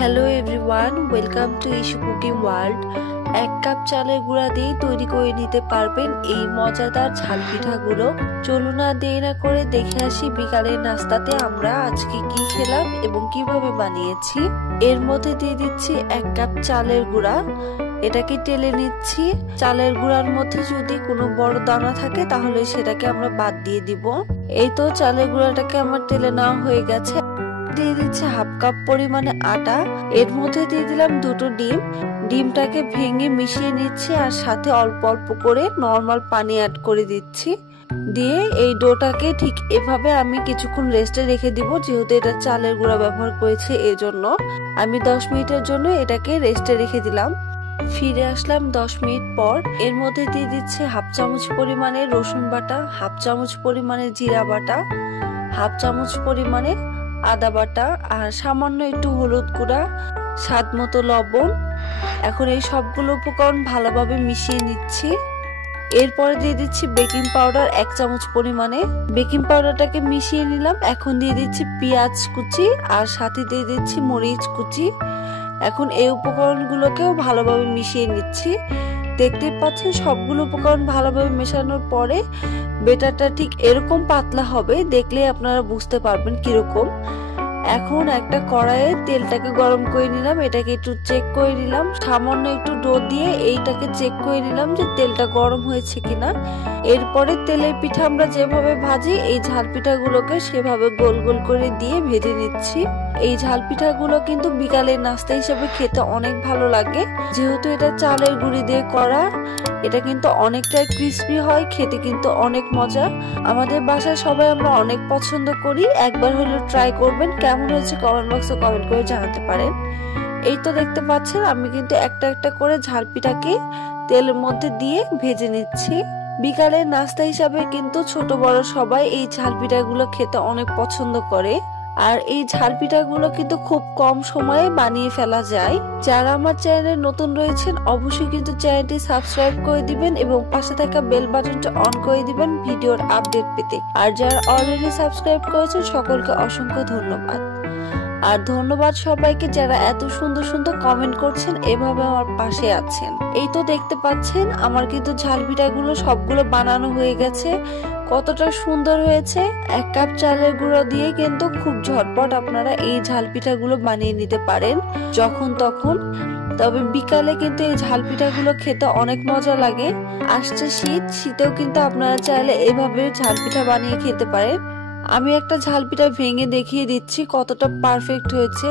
Hello everyone, welcome to issue cooking world. 1 cup চালের গুঁড়া দিয়ে তৈরি করে নিতে পারবেন এই মজাদার ঝাল পিঠাগুলো। চলুন না দেরি না করে দেখে আসি বিকালের নাস্তাতে আমরা আজকে কি খেলাম এবং কিভাবে বানিয়েছি। এর মধ্যে দিয়ে দিচ্ছি 1 কাপ চালের গুঁড়া। এটাকে টেলে নিচ্ছি। চালের গুঁড়ার মধ্যে যদি কোনো বড় দানা থাকে তাহলে সেটাকে আমরা বাদ দিয়ে দিব। এই তো চালের গুঁড়াটাকে আমার টেলে নেওয়া হয়ে গেছে। দিয়ে দিচ্ছি 1/2 কাপ পরিমাণে আটা। এর মধ্যে দিয়ে দিলাম 2টো ডিম। ডিমটাকে ভেঙে মিশিয়ে নিচ্ছি আর সাথে অল্প অল্প করে নরমাল পানি অ্যাড করে দিচ্ছি। দিয়ে এই ডোটাকে ঠিক এভাবে আমি কিছুক্ষণ রেস্টে রেখে দিব, যেহেতু এটা চালের গুঁড়া ব্যবহার করেছে এজন্য আমি 10 মিনিটের জন্য এটাকে রেস্টে রেখে দিলাম। ফিরে আসলাম 10 মিনিট পর। এর মধ্যে দিয়ে দিচ্ছি 1/2 চামচ পরিমাণে রসুন বাটা, 1/2 চামচ পরিমাণে জিরা বাটা, 1/2 চামচ পরিমাণে আদা বাটা আর সামান্য একটু হলুদ গুঁড়া, স্বাদ মতো লবণ। এখন এই সবগুলো উপকরণ ভালোভাবে মিশিয়ে নিচ্ছি। এরপরে দিয়ে দিচ্ছি বেকিং পাউডার 1 চামচ পরিমাণে। বেকিং পাউডারটাকে মিশিয়ে নিলাম। এখন দিয়ে দিচ্ছি পেঁয়াজ কুচি আর সাথে দিয়ে দিচ্ছি মরিচ কুচি। এখন এই উপকরণগুলোকেও ভালোভাবে মিশিয়ে নিচ্ছি। দেখতে পাচ্ছেন সবগুলো উপকরণ ভালোভাবে মেশানোর পরে বেটারটা ঠিক এরকম পাতলা হবে, দেখলে আপনারা বুঝতে পারবেন কিরকম। এখন একটা কড়াইয়ে তেলটাকে গরম করে নিলাম, এটাকে একটু চেক করে নিলাম, সামান্য একটু ডো দিয়ে এইটাকে চেক করে নিলাম যে তেলটা গরম হয়েছে কিনা। এরপরে তেলের পিঠা আমরা যেভাবে ভাজি এই ঝাল পিঠাগুলোকে সেভাবে গোল গোল করে দিয়ে ভেজে নিচ্ছি। এই ঝাল পিঠাগুলো কিন্তু বিকালের নাস্তা হিসেবে খেতে অনেক ভালো লাগে, যেহেতু এটা চালের গুঁড়ি দিয়ে করা। এটা কিন্তু অনেকটাই ক্রিস্পি হয়, খেতে কিন্তু অনেক মজা। আমাদের বাসায় সবাই আমরা অনেক পছন্দ করি। একবার হলেও ট্রাই করবেন। কেমন হয়েছে কমেন্ট বক্সে কমেন্ট করে জানাতে পারেন। এই তো দেখতে পাচ্ছেন আমি কিন্তু একটা একটা করে ঝাল পিঠাকে তেলের মধ্যে দিয়ে ভেজে নিচ্ছি। বিকালের নাস্তা হিসাবে কিন্তু ছোট বড় সবাই এই ঝাল পিঠাগুলো খেতে অনেক পছন্দ করে। আর এই ঝাল পিঠাগুলো কিন্তু খুব কম সময়ে বানিয়ে ফেলা যায়। যারা আমার চ্যানেলে নতুন রয়েছেন অবশ্যই কিন্তু চ্যানেলটি সাবস্ক্রাইব করে দিবেন এবং পাশে থাকা বেল বাটনটা অন করে দিবেন ভিডিওর আপডেট পেতে। আর যারা অলরেডি সাবস্ক্রাইব করেছেন সকলকে অসংখ্য ধন্যবাদ। আর ধন্যবাদ সবাইকে যারা এত সুন্দর সুন্দর কমেন্ট করছেন, এভাবে আমার পাশে আছেন। এই তো দেখতে পাচ্ছেন আমার কিন্তু ঝাল পিঠাগুলো সবগুলো বানানো হয়ে গেছে। কতটা সুন্দর হয়েছে। 1 কাপ চালের গুঁড়ো দিয়ে কিন্তু খুব ঝটপট আপনারা এই ঝাল পিঠাগুলো বানিয়ে নিতে পারেন যখন তখন। তবে বিকালে কিন্তু এই ঝাল পিঠাগুলো খেতে অনেক মজা লাগে। আসছে শীত, শীতেও কিন্তু আপনারা চাইলে এভাবে ঝাল পিঠা বানিয়ে খেতে পারেন। আমি একটা ঝাল পিঠা ভেঙে দেখিয়ে দিচ্ছি কতটা পারফেক্ট হয়েছে।